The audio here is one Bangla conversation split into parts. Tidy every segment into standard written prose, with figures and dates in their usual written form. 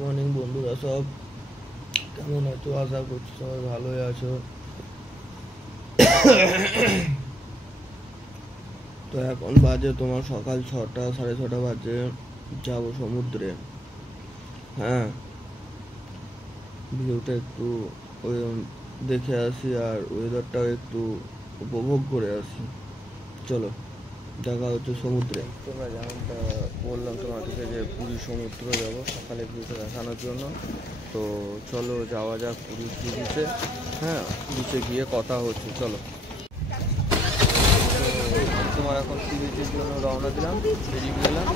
মর্নিং বন্ধুরা সব কেমন আছো? আশা করছি সবাই ভালোই আছো। তো এখন বাজে তোমার সকাল 6টা 6:30 বাজে। যাবো সমুদ্রে। হ্যাঁ, ভিউটা একটু ওই দেখে আসি আর ওয়েদারটাও একটু উপভোগ করে আসি। চলো, দেখা হচ্ছে সমুদ্রে। তোমরা যেমনটা বললাম তোমাদেরকে যে পুরী সমুদ্র যাবো সকালে ভিউটা দেখানোর জন্য। তো চলো যাওয়া যাক পুরী বিচে। হ্যাঁ, বিচে গিয়ে কথা হচ্ছে, চলো। তো তোমার এখন সি বিচের জন্য রওনা দিলাম, বেরিয়ে গেলাম।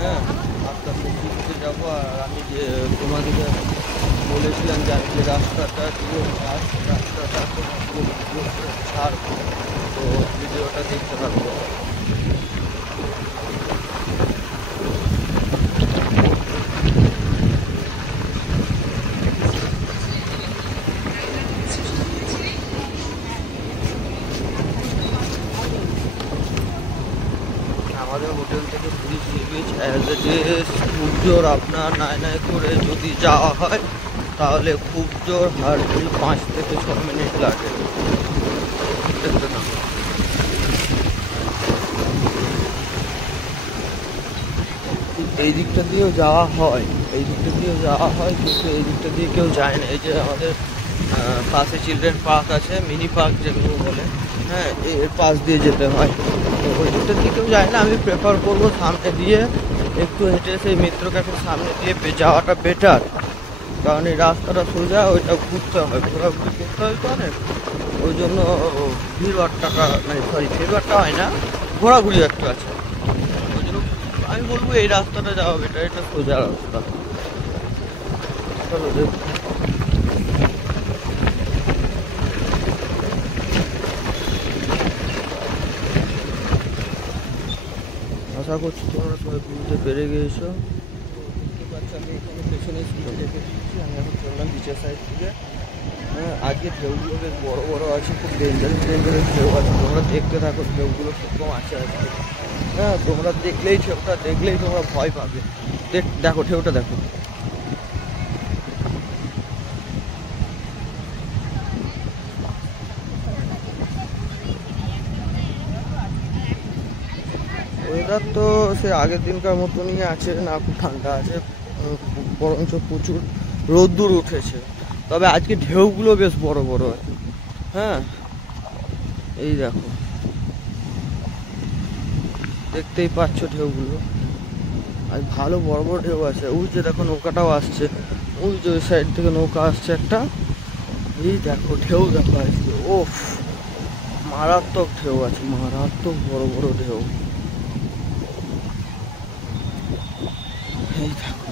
হ্যাঁ, আস্তে আস্তে সি বিচে যাবো। আর আমি যে তোমাদেরকে বলেছিলাম যে আমি যে রাস্তাটা দিয়ে রাস্তাটা তোমাকে ছাড়বো, তো ভিডিওটা দেখতে পারবো। আমাদের হোটেল থেকে Puri sea beach as a খুব জোর আপনার নাই করে যদি যাওয়া হয় তাহলে খুব জোর হার্ডলি 5 থেকে 6 মিনিট লাগে। দেখতে না, এই দিকটা দিয়েও যাওয়া হয়, কিন্তু এই দিকটা দিয়ে কেউ যায় না। এই যে আমাদের পাশে চিলড্রেন পার্ক আছে, মিনি পার্ক যেগুলো বলে। হ্যাঁ, এর পাশ দিয়ে যেতে হয়। তো ওই দিকটা দিয়ে কেউ যায় না। আমি প্রেফার করবো সামনে দিয়ে একটু হেঁটে সেই মিত্র ক্যাফের সামনে দিয়ে যাওয়াটা বেটার। কারণ এই রাস্তাটা সোজা, ওইটা ঘুরতে হয়, ঘোরাঘুরি করতে হয় তো অনেক। ওই জন্য ভিড়ভাড়টা মানে ভিড়ভাড়টা হয় না, ঘোরাঘুরি একটু আছে। ওই জন্য আমি বলবো এই রাস্তাটা যাওয়া বেটার, এটা সোজা রাস্তা। চলো দেখ। আশা করছি তোমরা সবাই বুঝতে পেরে গিয়েছো। দেখতে পাচ্ছ আমি এখানে পেছনে স্পিড রেখে দিচ্ছি। আমি এখন চললাম বিচের সাইড থেকে। হ্যাঁ, আজকে ঢেউগুলো বেশ বড় বড় আছে, খুব ডেঞ্জারাস ঢেউ আছে। তোমরা দেখতে থাকো ঢেউগুলো সেরকম আছে আজকে। হ্যাঁ, তোমরা ঢেউটা দেখলেই তোমরা ভয় পাবে। দেখো ঢেউটা দেখো। ওয়েদার তো সে আগের দিনকার মতনই আছে, না খুব ঠান্ডা আছে, বরঞ্চ প্রচুর রোদ্দুর উঠেছে। তবে আজকে ঢেউগুলো বেশ বড় বড় আছে। হ্যাঁ, এই দেখো, দেখতেই পাচ্ছ ঢেউগুলো আজ ভালো বড় বড় ঢেউ আছে। ওই যে দেখো নৌকাটাও আসছে, ওই যে ওই সাইড থেকে নৌকা আসছে একটা। এই দেখো ঢেউ দেখো আজকে, ওফ, মারাত্মক ঢেউ আছে, মারাত্মক বড় বড় ঢেউ। এই দেখো,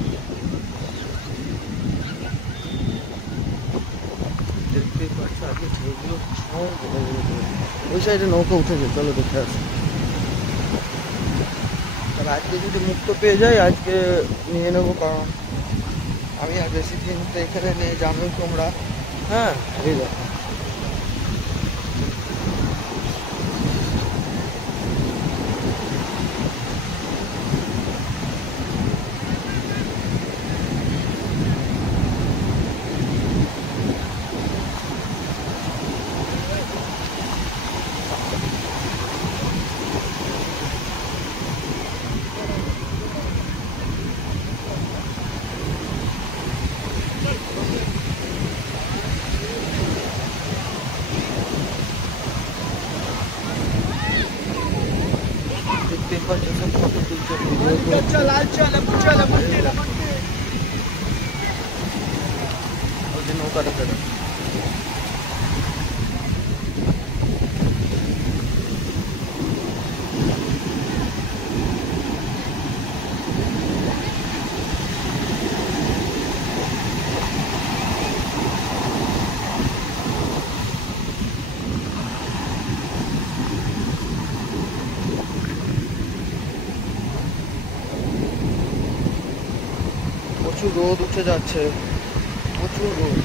দেখতেই পাচ্ছ আজকে ঢেউগুলো ভীষণ বড় বড় ঢেউ। ওই সাইডে নৌকা উঠেছে, চলো দেখে আসি। তাহলে আজকে যদি মুক্ত পেয়ে যাই আজকে নিয়ে নেবো, কারণ আমি আর বেশি দিন তো এখানে নেই, জানোই তোমরা। হ্যাঁ, এই দেখো, দেখতেই পাচ্ছ সব ফটো তুলছে, ভিডিও করছে। ওই যে নৌকাটা দেখো। প্রচুর রোদ উঠে যাচ্ছে, প্রচুর রোদ।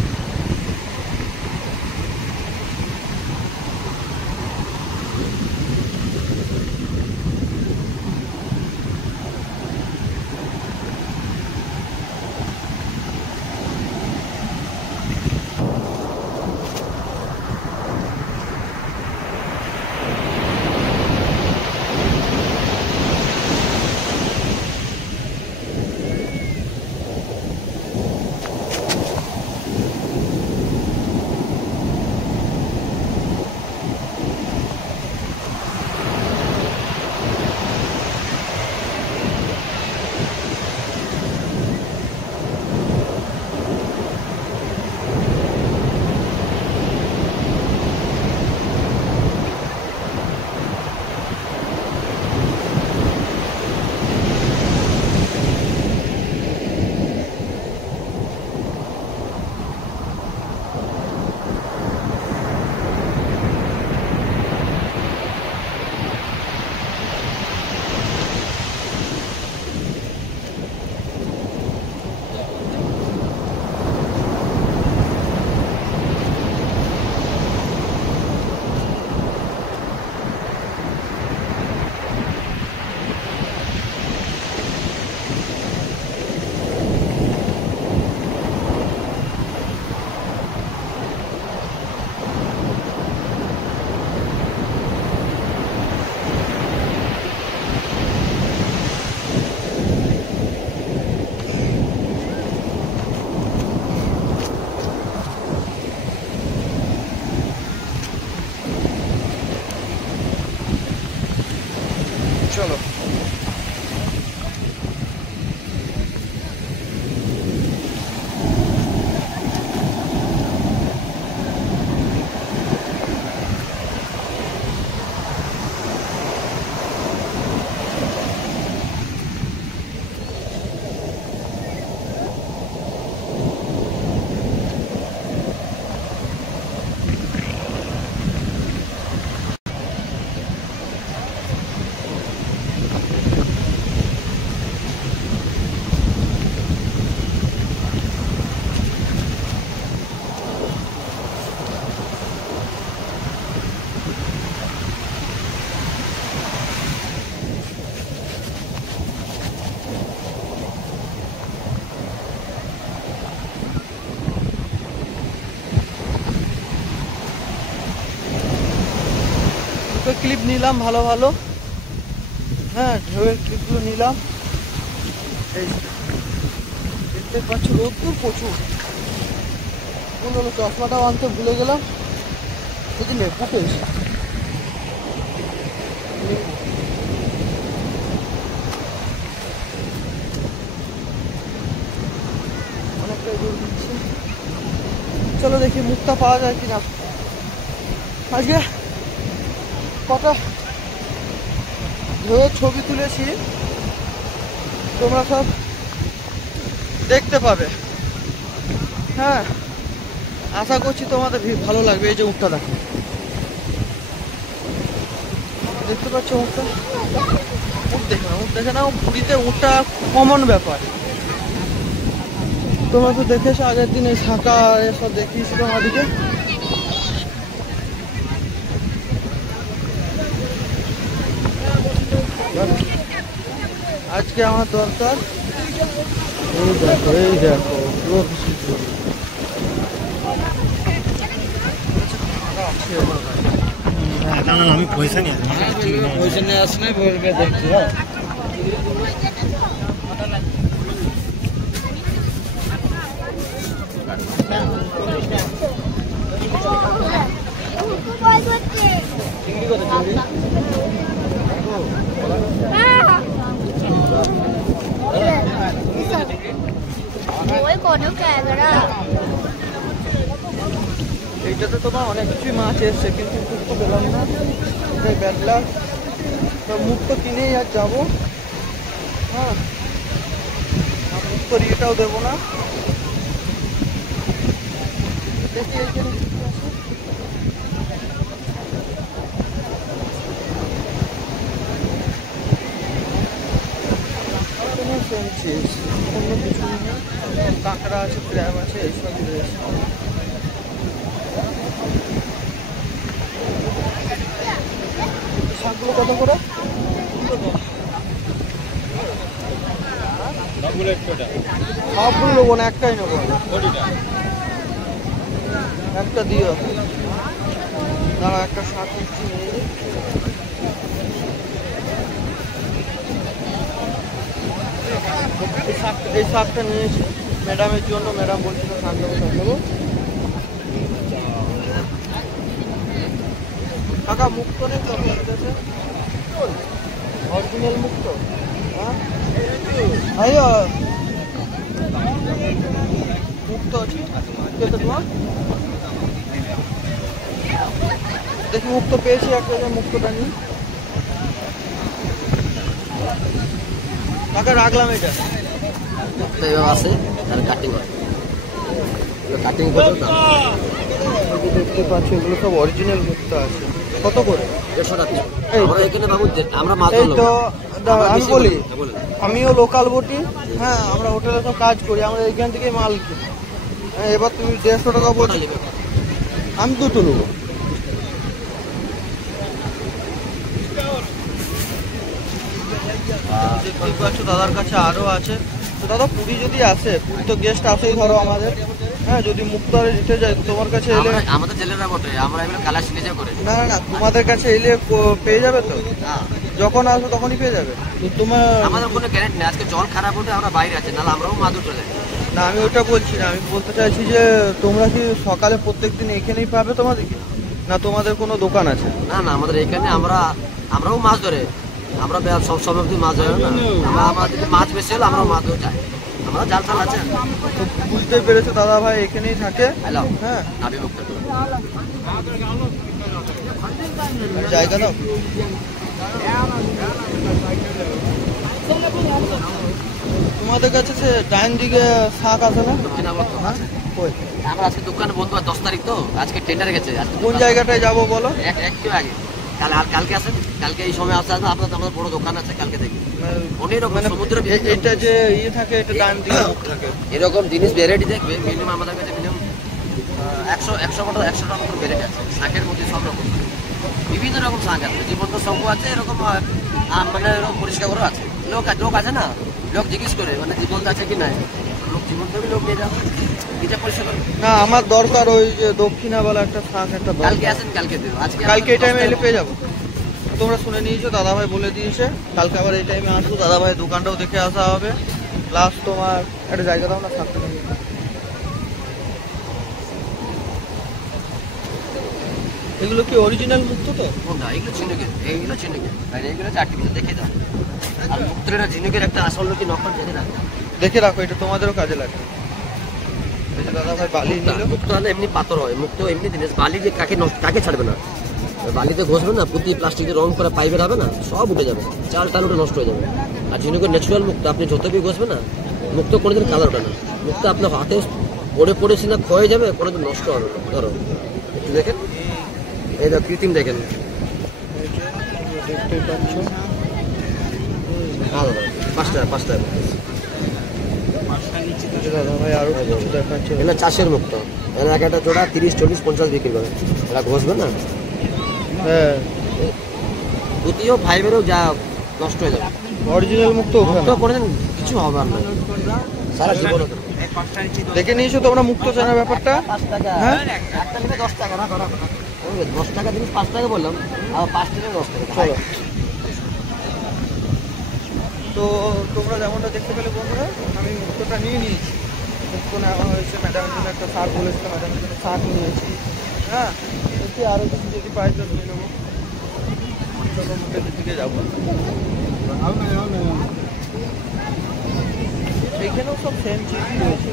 দুটো ক্লিপ নিলাম ভালো ভালো, হ্যাঁ ঢেউয়ের ক্লিপগুলো নিলাম। এই দেখতে পাচ্ছ রোদ্দুর প্রচুর। চশমাটাও আনতে ভুলে গেলাম, যদি লেবু পেয়েছি অনেকটা দূর দিচ্ছি। চলো দেখি মুক্তা পাওয়া যায় কিনা। আজকে কটা ঢেউয়ের ছবি তুলেছি, তোমরা সব দেখতে পাবে। হ্যাঁ আশা করছি তোমাদের ভালো লাগবে। এই যে উঠটা দেখো, দেখতে পাচ্ছ উঠটা? উঠ দেখে নাও, উঠ দেখে নাও। পুরীতে উঠটা কমন ব্যাপার। তোমরা তো দেখেছো আগের দিন এই শাঁখা এসব দেখিয়েছিল আমাদেরকে। আজকে আমার দরকার এই দেখো, এই দেখো পুরো না না আমি পয়সা নিয়ে পয়সা নিয়ে আসলে বলবে দেখছি। হ্যাঁ এইটাতে তোমার অনেক কিছুই মাছ এসছে, কিন্তু মুক্ত পেলাম না, এটাই ব্যাড লাক। তো মুক্ত কিনেই আর যাবো। হ্যাঁ মুক্ত ইয়েটাও দেবো না। দেখি এইখানে অন্য কিছু নেই। কাঁকড়া আছে, ক্র্যাব আছে, এইসবই রয়েছে। শাকগুলো কত করে? সবগুলো নেবো না, একটাই নেবো। একটা দিও, দাঁড়া একটা শাক নিচ্ছি, নিয়ে নিই। এই শাকটা নিয়েছি ম্যাডামের জন্য। ম্যাডাম বলছিল শাক দেবো, শাক দেবো। কাকা মুক্ত নেই তো অরিজিনাল মুক্ত? হ্যাঁ মুক্ত আছে তোমার? দেখি মুক্ত পেয়েছি, একটা মুক্তটা নিই। কাকা রাখলাম এটা আছে আর কাটিং কাটিং করে দেখতে পাচ্ছি এগুলো সব অরিজিনাল মুক্ত আছে। কত করে? 150 টাকা। আমরা এখানে বাবু আমরা মাছ এই তো আমি বলি, আমিও লোকাল বটি। হ্যাঁ আমরা হোটেলে তো কাজ করি, আমরা এখান থেকে মাল কিনি। হ্যাঁ এবার তুমি 150 টাকা বলছি, আমি দুটো নেবো। দেখতেই পাচ্ছ দাদার কাছে আরো আছে। তো দাদা পুরী যদি আসে, পুরী তো গেস্ট আসেই ধরো আমাদের। হ্যাঁ যদি মুক্তারে দিতে যাই তোমার কাছে এলে, আমাদের জেলেরা বটে, আমরা এগুলো কালাস নিজে করে। না না তোমাদের কাছে এলে পেয়ে যাবে তো? যখন আসবে তখনই পেয়ে যাবে তো। তোমার আমাদের কোনো গ্যারান্টি নেই, আজকে জল খারাপ হতে আমরা বাইরে আছি, নাহলে আমরাও মাদুর চলে। না আমি ওটা বলছি না, আমি বলতে চাইছি যে তোমরা কি সকালে প্রত্যেকদিন এখানেই পাবে তোমাদেরকে, না তোমাদের কোনো দোকান আছে? না না আমাদের এখানে আমরাও মাছ ধরে, আমরা সব সময় অবধি মাছ ধরে না। আমাদের মাছ বেশি হলে আমরাও মাছ ধরে যাই, আমরা জাল ফাল আছে। তো বুঝতে পেরেছো দাদা ভাই এখানেই থাকে। হ্যালো হ্যাঁ নাবি মুক্ত জায়গা দাও। তোমাদের কাছে সে ডাইন দিকে শাক আছে না? হ্যাঁ কই? আমরা আজকে দোকান বন্ধ, 10 তারিখ তো, আজকে টেন্ডার গেছে। কোন জায়গাটায় যাবো বলো? একটু আগে কালকে আসেন, কালকে এই সময় আসতে আসতে আপনার আমাদের বড় দোকান আছে, কালকে দেখি অনেক রকম সমুদ্র। এটা যে ইয়ে থাকে, এটা ডান দিকে মুখ থাকে, এরকম জিনিস ভ্যারাইটি দেখবে। মিনিমাম আমাদের কাছে মিনিমাম 100 টাকা মতো ভ্যারাইটি আছে শাকের মধ্যে। সব রকম বিভিন্ন রকম শাক আছে, জীবন্ত শঙ্কু আছে, এরকম মানে এরকম পরিষ্কার করে আছে। লোক আছে না, লোক জিজ্ঞেস করে মানে জীবন্ত আছে কি নাই, লোক জীবন্ত লোক নিয়ে যাবে, এটা পরিষ্কার করে। না আমার দরকার ওই যে দক্ষিণা বলা একটা শাক, একটা কালকে আসেন, কালকে দেবো। আজকে কালকে এই টাইমে এলে পেয়ে যাবো। তোমরা শুনে নিয়েছো, দাদাভাই বলে দিয়েছে কালকে আবার এই টাইমে আসবো, দাদাভাইয়ের দোকানটাও দেখে আসা হবে, প্লাস তোমার একটা জায়গা দাও না থাকতে। এগুলো কি অরিজিনাল মুক্তো তো? না, এগুলো ঝিনুকের, এইগুলো ঝিনুকের, আর এইগুলো হচ্ছে আর্টিফিশিয়াল। দেখে দাও। আর মুক্তটা ঝিনুকের একটা আসল কি নকল জেনে রাখো। দেখে রাখো, এটা তোমাদেরও কাজে লাগবে। এই যে দাদাভাই বালি নিল। মুক্তো হলে এমনি পাথর হয়, মুক্তো এমনি জিনিস। বালি যে কাকে ছাড়বে না, বালিতে ঘষবে না, পুঁতি প্লাস্টিকের রং করে পাইপের হবে না, সব উঠে যাবে, চাল টাল উঠে নষ্ট হয়ে যাবে। আর ঝিনুকের ন্যাচুরাল মুক্তো আপনি যতই ঘষবে না, মুক্তো কোনোদিন কালার ওঠে না। মুক্তো আপনার হাতে পড়ে না ক্ষয়ে যাবে, কোনোদিন নষ্ট হবে না। ধরো একটু দেখেন, এই দেখো কৃত্রিম দেখেন, দেখতেই পাচ্ছ। পাঁচটা দাদাভাই আরো কিছু দেখাচ্ছে। এগুলো চাষের মুক্তো, এরা এক একটা জোড়া 30, 40, 50 বিক্রি করে। এরা ঘষবে না, হ্যাঁ, পুঁতিও ফাইবারও যা নষ্ট হয়ে যাবে। অরিজিনাল মুক্তো মুক্তো কোনোদিন কিছু হবে না সারা জীবন। দেখে নিয়েছো তোমরা মুক্তো চেনার ব্যাপারটা? 5 টাকা, হ্যাঁ, একটা নিলে 10 টাকা না, ধরা 10 টাকা জিনিস 5 টাকা বললাম, আর 5 টাকা 10 টাকা। চলো। তো তোমরা যেমনটা দেখতে পেলে বন্ধুরা, আমি মুক্তোটা নিয়ে নিয়েছি। মুক্তো নেওয়া হয়েছে, ম্যাডামের জন্য একটা শার্ট বলেছিল, ম্যাডামের জন্য শার্ট নিয়েছি। হ্যাঁ, দেখি আরও কিছু যদি পাই তো নিয়ে নেবো। চলো মুখের দিকে যাবো। এইখানেও সব সেম চিজই রয়েছে,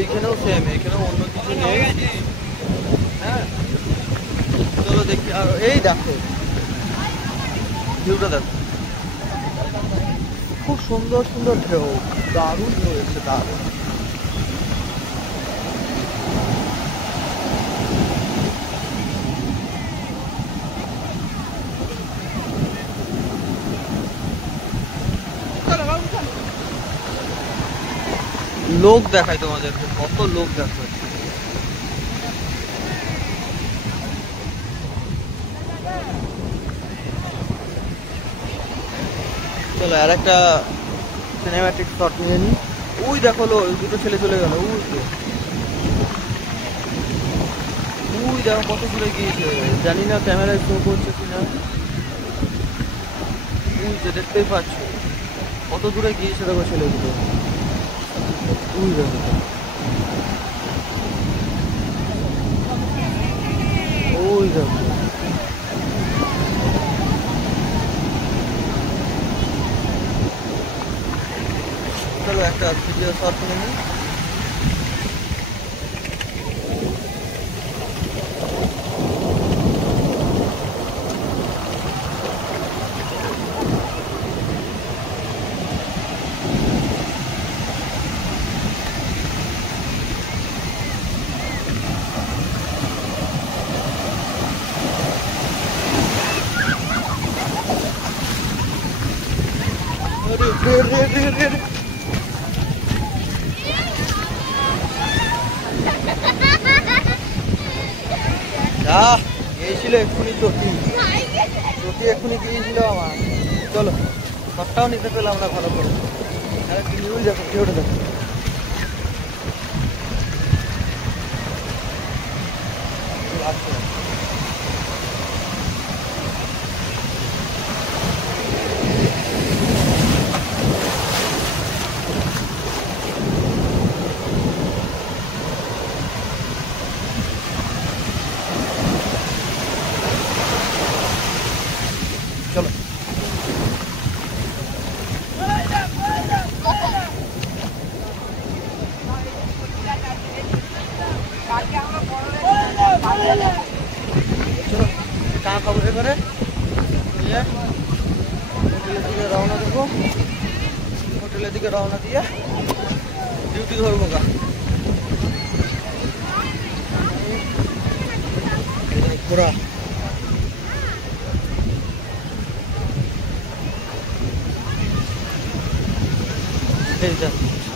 এইখানেও সেম, এখানেও অন্য কিছু নেই। হ্যাঁ, চলো দেখি। আর এই দেখো ভিউটা দেখো, খুব সুন্দর সুন্দর ঢেউ, দারুণ ঢেউ এসছে, দারুণ। লোক দেখায় তোমাদেরকে, কত লোক দেখায়। চলো আর একটা সিনেম্যাটিক শট নিয়ে নিই। ওই দেখো লো, দুটো ছেলে চলে গেল। ওই দেখো কত দূরে গিয়েছে, জানি না ক্যামেরায় শো করছে কিনা। ওই যে দেখতেই পাচ্ছ কত দূরে গিয়েছে, দেখো ছেলেগুলো। ওই দেখো, ওই দেখো। চলো একটা ভিডিও শট নিয়ে নিই। গিয়েছিল এক্ষুনি চটি এক্ষুনি গিয়েছিল আমার। চলো সবটাও নিতে পেলাম না ভালো করে। নিউজ দেখো, ভিডিওটা দেখো। চলো চলো চা খাবো এবারে, হোটেলের দিকে রওনা দেবো। হোটেলের দিকে রওনা দিয়ে ডিউটি ধরবো গা। ঘোরা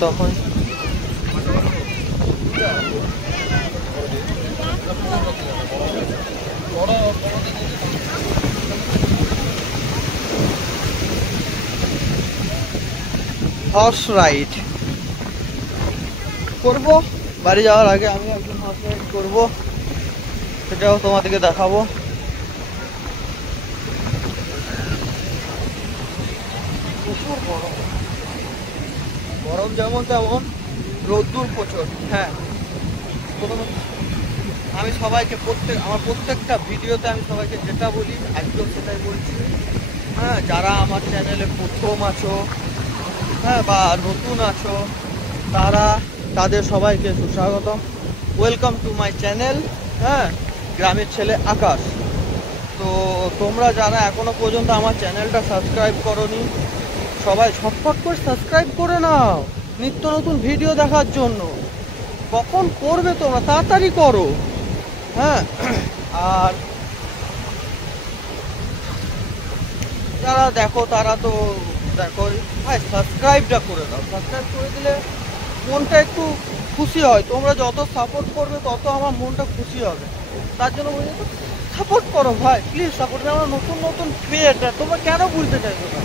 তখন হর্স রাইড। করব। বাড়ি যাওয়ার আগে আমি একজন হর্স রাইড করবো, সেটাও তোমাদেরকে দেখাবো। প্রচুর গরম, গরম যেমন তেমন রোদ্দুর প্রচুর। হ্যাঁ, আমি সবাইকে আমার প্রত্যেকটা ভিডিওতে আমি সবাইকে যেটা বলি আজকেও সেটাই বলছি। হ্যাঁ, যারা আমার চ্যানেলে প্রথম আছো, হ্যাঁ, বা নতুন আছো, তাদের সবাইকে সুস্বাগতম। ওয়েলকাম টু মাই চ্যানেল, হ্যাঁ, গ্রামের ছেলে আকাশ। তো তোমরা যারা এখনো পর্যন্ত আমার চ্যানেলটা সাবস্ক্রাইব করোনি, সবাই ঝটফট করে সাবস্ক্রাইব করে নাও নিত্য নতুন ভিডিও দেখার জন্য। কখন করবে তোমরা? তাড়াতাড়ি করো। হ্যাঁ, আর যারা দেখো তারা তো দেখো, ভাই সাবস্ক্রাইবটা করে দাও। সাবস্ক্রাইব করে দিলে মনটা একটু খুশি হয়। তোমরা যত সাপোর্ট করবে তত আমার মনটা খুশি হবে। তার জন্য বলি সাপোর্ট করো ভাই, প্লিজ সাপোর্ট। আমরা নতুন নতুন ক্রিয়েটার, তোমরা কেন বুঝতে চাইছো না?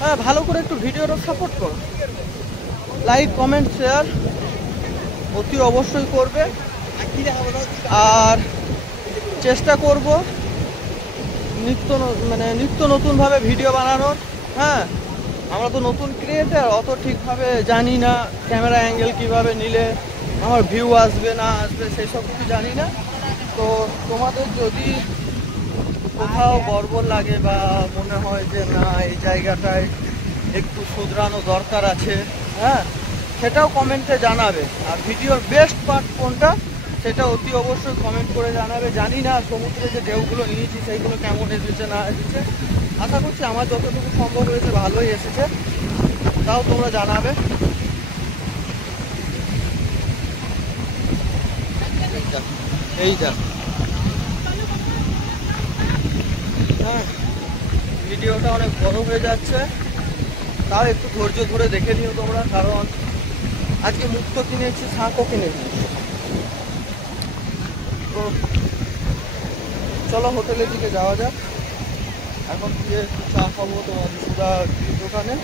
হ্যাঁ, ভালো করে একটু ভিডিওটা সাপোর্ট করো। লাইক, কমেন্ট, শেয়ার অতি অবশ্যই করবে। আর চেষ্টা করব নিত্য নতুনভাবে ভিডিও বানানোর। হ্যাঁ, আমরা তো নতুন ক্রিয়েটার, অত ঠিকভাবে জানি না ক্যামেরা অ্যাঙ্গেল কিভাবে নিলে আমার ভিউ আসবে না আসবে সেই সব কিছু জানি না। তো তোমাদের যদি কোথাও গর্বর লাগে বা মনে হয় যে না এই জায়গাটায় একটু শুধরানো দরকার আছে, হ্যাঁ, সেটাও কমেন্টে জানাবে। আর ভিডিওর বেস্ট পার্ট কোনটা সেটা অতি অবশ্যই কমেন্ট করে জানাবে। জানি না সমুদ্রে যে ঢেউগুলো নিয়েছি সেইগুলো কেমন এসেছে না এসেছে, আশা করছি আমার যতটুকু সম্ভব হয়েছে ভালোই এসেছে, তাও তোমরা জানাবে। এইটা হ্যাঁ, ভিডিওটা অনেক বড় হয়ে যাচ্ছে, তাও একটু ধৈর্য ধরে দেখে নিও তোমরা। কারণ আজকে মুক্তো কিনেছি, শাঁখও কিনেছি। তো চলো হোটেলের দিকে যাওয়া যাক। এখন গিয়ে একটু চা খাবো তোমার সুদা দোকানে।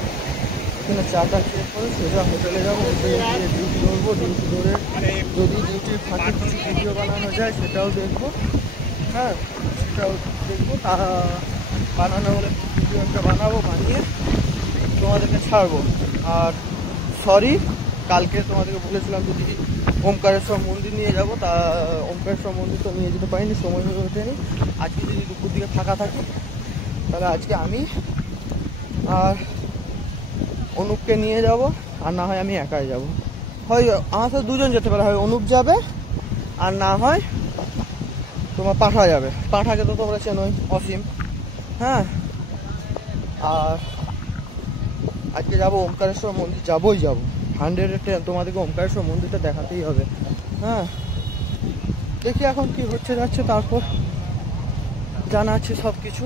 এখানে চাটা খেয়ে পরে সোজা হোটেলে যাবো। হোটেলে গিয়ে ডিউটি ধরবো। ডিউটি ধরে যদি ডিউটির ফাঁকে কিছু ভিডিও বানানো যায় সেটাও দেখবো। হ্যাঁ, সেটাও দেখবো। তা বানানো হলে ভিডিও একটা বানাবো, বানিয়ে তোমাদেরকে ছাড়বো। আর সরি, কালকে তোমাদেরকে বলেছিলাম যদি ওমকারেশ্বর মন্দির নিয়ে যাবো, তা ওমকারেশ্বর মন্দির তো নিয়ে যেতে পারিনি, সময় হয়ে ওঠেনি। আজকে যদি দুপুর দিকে ফাঁকা থাকে তাহলে আজকে আমি আর অনুপকে নিয়ে যাব, আর না হয় আমি একাই যাব। হয় আমার সাথে দুজন যেতে পারে, হয় অনুপ যাবে আর না হয় তোমার পাঠা যাবে। পাঠাকে তো তোমরা চেনোই, অসীম। হ্যাঁ, আর আজকে যাবো ওমকারেশ্বর মন্দির, যাবোই যাবো 100-এ। তোমাদেরকে ওমকারেশ্বর মন্দিরটা দেখাতেই হবে। হ্যাঁ, দেখি এখন কি হচ্ছে যাচ্ছে, তারপর জানাচ্ছি সব কিছু।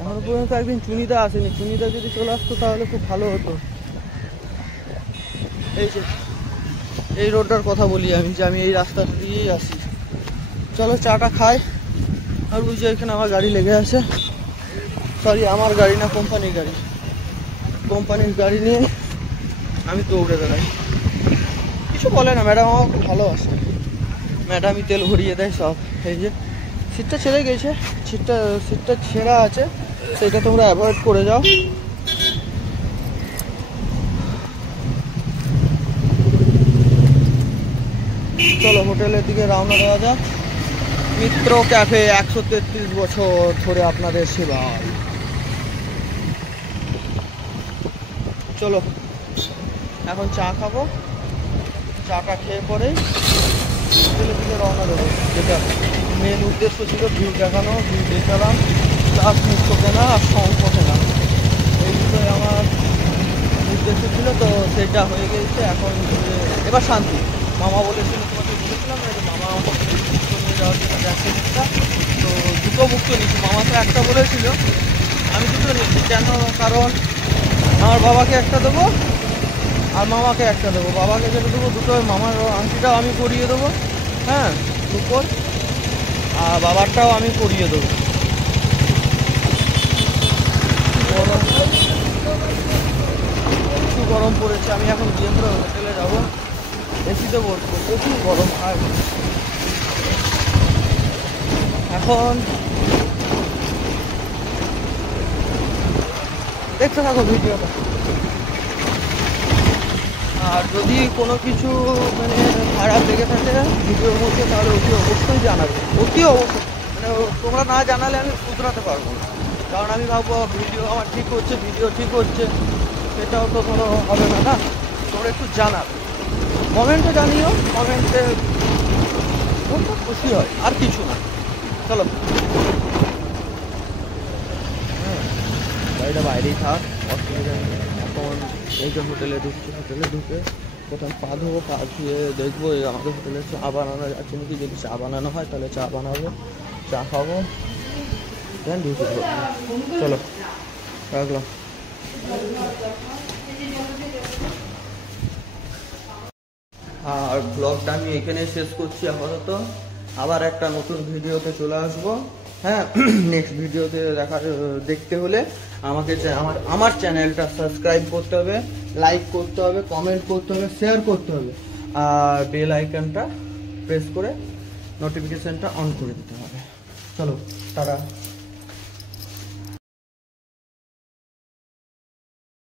এখনো পর্যন্ত একদিন চুনিদা আসেনি, চুনিদা যদি চলে আসতো তাহলে খুব ভালো হতো। এই যে এই রোডটার কথা বলি আমি, যে আমি এই রাস্তাটা দিয়েই আসি। চলো চাটা খাই। আর ওই যে এখানে আমার গাড়ি লেগে আছে, সরি আমার গাড়ি না, কোম্পানির গাড়ি। কোম্পানির গাড়ি নিয়ে আমি দৌড়ে বেড়াই। কিছু বলে না, ম্যাডাম আমার খুব ভালোবাসে। ম্যাডামই তেল ভরিয়ে দেয় সব। এই যে সিটটা ছেড়ে গেছে, সিটটা ছেঁড়া আছে, সেটা তোমরা অ্যাভয়েড করে যাও। চলো হোটেলের দিকে রওনা দেওয়া যাক। মিত্র ক্যাফে, 133 বছর ধরে আপনাদের সেবায়। চলো এখন চা খাবো, চাটা খেয়ে পরেই হোটেলের দিকে রওনা দেবো। যেটা মেন উদ্দেশ্য ছিল ভিউ দেখানো, ভিউ দেখালাম, প্লাস মুক্ত কেনা আর শঙ্খ কেনা, এই দুটোই আমার উদ্দেশ্য ছিল। তো সেটা হয়ে গেছে। এখন এবার শান্তি। মামা বলেছিল, তোমাকে বলেছিলাম না যে মামা আমাকে মুক্ত নিয়ে যাওয়ার জন্য যাচ্ছে একটা, তো দুটো মুক্ত নিচ্ছি। মামা তো একটা বলেছিল, আমি দুটো নিচ্ছি। কেন? কারণ আমার বাবাকে একটা দেবো আর মামাকে একটা দেবো। বাবাকে যেটা দেবো দুটো, মামার আংটিটাও আমি পরিয়ে দেবো, হ্যাঁ, দুপুর, আর বাবারটাও আমি পরিয়ে দেবো। একটু গরম পড়েছে আমি এখন গিয়ে পুরো হোটেলে যাবো, এসিতে বসবো, প্রচুর গরম হয় এখন। দেখতে থাকো ভিডিওটা। আর যদি কোনো কিছু মানে খারাপ লেগে থাকে ভিডিওর মধ্যে তাহলে অতি অবশ্যই জানাবে, অতি অবশ্যই। মানে তোমরা না জানালে আমি শুধরাতে পারবো না, কারণ আমি ভাববো ভিডিও আমার ঠিক হচ্ছে, ভিডিও ঠিক হচ্ছে, সেটাও তো ধরো হবে না, না? তোমরা একটু জানাবে, কমেন্টে জানিও, কমেন্টে খুব খুশি হয়, আর কিছু না। চলো, গাড়িটা বাইরেই থাক, অসুবিধা নেই। এখন এই যে হোটেলে ঢুকছি, হোটেলে ঢুকে কোথাও পা ধোবো, পা ধুয়ে দেখবো এই আমাদের হোটেলে চা বানানো যাচ্ছে নাকি। যদি চা বানানো হয় তাহলে চা বানাবো, চা খাবো, দেন ঢুকে দেবো। চলো, রাখলাম। আর ব্লগটা আমি এখানে শেষ করছি আপাতত। আবার একটা নতুন ভিডিওতে চলে আসবো। হ্যাঁ, নেক্সট ভিডিওতে দেখতে হলে আমাকে আমার চ্যানেলটা সাবস্ক্রাইব করতে হবে, লাইক করতে হবে, কমেন্ট করতে হবে, শেয়ার করতে হবে, আর বেল আইকনটা প্রেস করে নোটিফিকেশনটা অন করে দিতে হবে। চলো, টাটা।